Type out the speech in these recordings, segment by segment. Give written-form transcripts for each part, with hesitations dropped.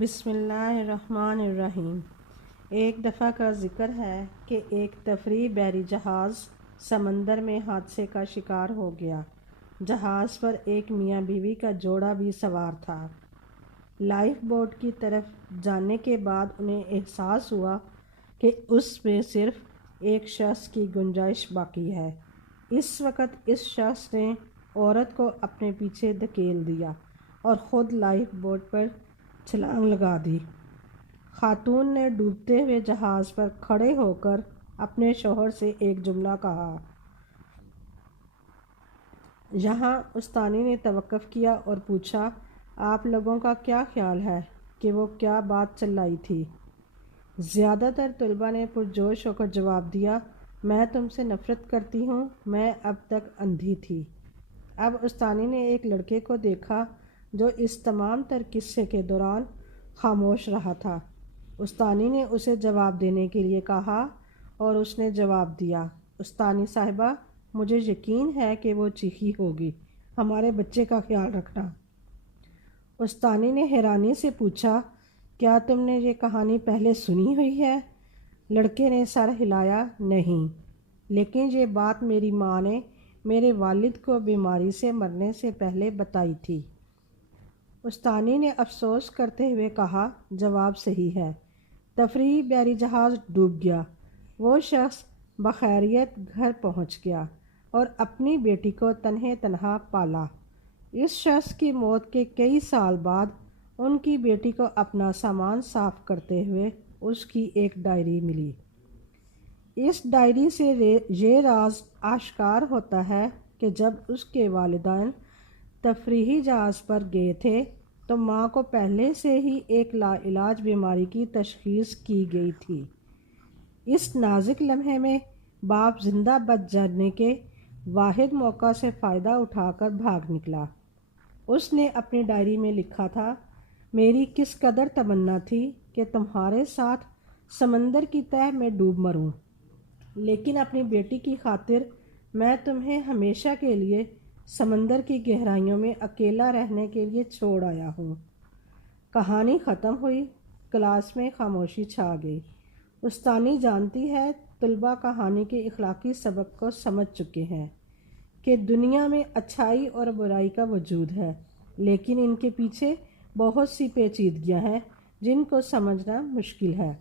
بسم اللہ الرحمن الرحیم۔ ایک دفعہ کا ذکر ہے کہ ایک تفریحی بحری جہاز سمندر میں حادثے کا شکار ہو گیا۔ جہاز پر ایک میاں بیوی کا جوڑا بھی سوار تھا۔ لائف بوٹ کی طرف جانے کے بعد انہیں احساس ہوا کہ اس میں صرف ایک شخص کی گنجائش باقی ہے۔ اس وقت اس شخص نے عورت کو اپنے پیچھے دھکیل دیا اور خود لائف بوٹ پر چھلانگ لگا دی۔ خاتون نے ڈوبتے ہوئے جہاز پر کھڑے ہو کر اپنے شوہر سے ایک جملہ کہا۔ یہاں استانی نے توقف کیا اور پوچھا، آپ لوگوں کا کیا خیال ہے کہ وہ کیا بات چلائی تھی؟ زیادہ تر طلباء نے پرجوش ہو کر جواب دیا، میں تم سے نفرت کرتی ہوں، میں اب تک اندھی تھی۔ اب استانی نے ایک لڑکے کو دیکھا جو اس تمام تر قصے کے دوران خاموش رہا تھا۔ استانی نے اسے جواب دینے کے لیے کہا اور اس نے جواب دیا، استانی صاحبہ، مجھے یقین ہے کہ وہ چیخی ہوگی، ہمارے بچے کا خیال رکھنا۔ استانی نے حیرانی سے پوچھا، کیا تم نے یہ کہانی پہلے سنی ہوئی ہے؟ لڑکے نے سر ہلایا، نہیں، لیکن یہ بات میری ماں نے میرے والد کو بیماری سے مرنے سے پہلے بتائی تھی۔ استانی نے افسوس کرتے ہوئے کہا، جواب صحیح ہے۔ تفریحی بحری جہاز ڈوب گیا۔ وہ شخص بخیریت گھر پہنچ گیا اور اپنی بیٹی کو تنہا پالا۔ اس شخص کی موت کے کئی سال بعد ان کی بیٹی کو اپنا سامان صاف کرتے ہوئے اس کی ایک ڈائری ملی۔ اس ڈائری سے یہ راز آشکار ہوتا ہے کہ جب اس کے والدین تفریحی جہاز پر گئے تھے تو ماں کو پہلے سے ہی ایک لا علاج بیماری کی تشخیص کی گئی تھی۔ اس نازک لمحے میں باپ زندہ بچ جانے کے واحد موقع سے فائدہ اٹھا کر بھاگ نکلا۔ اس نے اپنی ڈائری میں لکھا تھا، میری کس قدر تمنا تھی کہ تمہارے ساتھ سمندر کی تہہ میں ڈوب مروں، لیکن اپنی بیٹی کی خاطر میں تمہیں ہمیشہ کے لیے سمندر کی گہرائیوں میں اکیلا رہنے کے لیے چھوڑ آیا ہوں۔ کہانی ختم ہوئی۔ کلاس میں خاموشی چھا گئی۔ استانی جانتی ہے طلباء کہانی کے اخلاقی سبق کو سمجھ چکے ہیں کہ دنیا میں اچھائی اور برائی کا وجود ہے، لیکن ان کے پیچھے بہت سی پیچیدگیاں ہیں جن کو سمجھنا مشکل ہے۔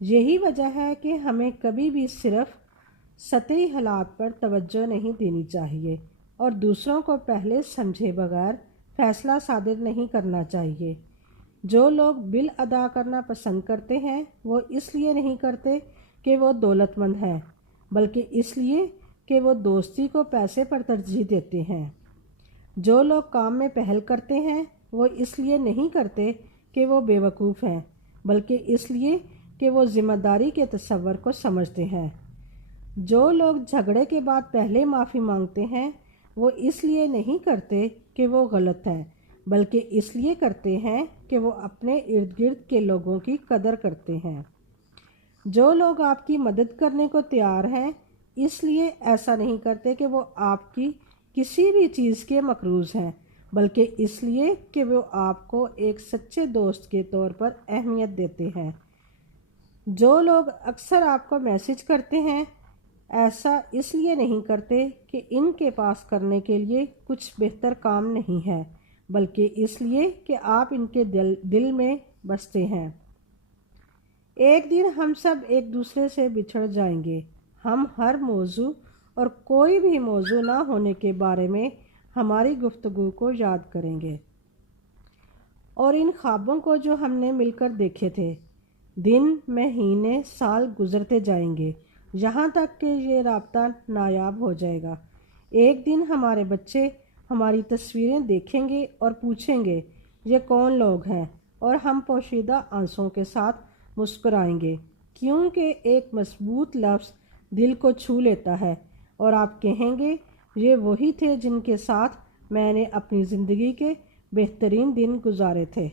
یہی وجہ ہے کہ ہمیں کبھی بھی صرف سطحی حالات پر توجہ نہیں دینی چاہیے اور دوسروں کو پہلے سمجھے بغیر فیصلہ صادر نہیں کرنا چاہیے۔ جو لوگ بل ادا کرنا پسند کرتے ہیں وہ اس لیے نہیں کرتے کہ وہ دولت مند ہیں، بلکہ اس لیے کہ وہ دوستی کو پیسے پر ترجیح دیتے ہیں۔ جو لوگ کام میں پہل کرتے ہیں وہ اس لیے نہیں کرتے کہ وہ بے وقوف ہیں، بلکہ اس لیے کہ وہ ذمہ داری کے تصور کو سمجھتے ہیں۔ جو لوگ جھگڑے کے بعد پہلے معافی مانگتے ہیں وہ اس لیے نہیں کرتے کہ وہ غلط ہیں، بلکہ اس لیے کرتے ہیں کہ وہ اپنے ارد گرد کے لوگوں کی قدر کرتے ہیں۔ جو لوگ آپ کی مدد کرنے کو تیار ہیں اس لیے ایسا نہیں کرتے کہ وہ آپ کی کسی بھی چیز کے مقروض ہیں، بلکہ اس لیے کہ وہ آپ کو ایک سچے دوست کے طور پر اہمیت دیتے ہیں۔ جو لوگ اکثر آپ کو میسج کرتے ہیں ایسا اس لیے نہیں کرتے کہ ان کے پاس کرنے کے لیے کچھ بہتر کام نہیں ہے، بلکہ اس لیے کہ آپ ان کے دل میں بستے ہیں۔ ایک دن ہم سب ایک دوسرے سے بچھڑ جائیں گے۔ ہم ہر موضوع اور کوئی بھی موضوع نہ ہونے کے بارے میں ہماری گفتگو کو یاد کریں گے اور ان خوابوں کو جو ہم نے مل کر دیکھے تھے۔ دن، مہینے، سال گزرتے جائیں گے یہاں تک کہ یہ رابطہ نایاب ہو جائے گا۔ ایک دن ہمارے بچے ہماری تصویریں دیکھیں گے اور پوچھیں گے، یہ کون لوگ ہیں؟ اور ہم پوشیدہ آنسوؤں کے ساتھ مسکرائیں گے، کیونکہ ایک مضبوط لفظ دل کو چھو لیتا ہے اور آپ کہیں گے، یہ وہی تھے جن کے ساتھ میں نے اپنی زندگی کے بہترین دن گزارے تھے۔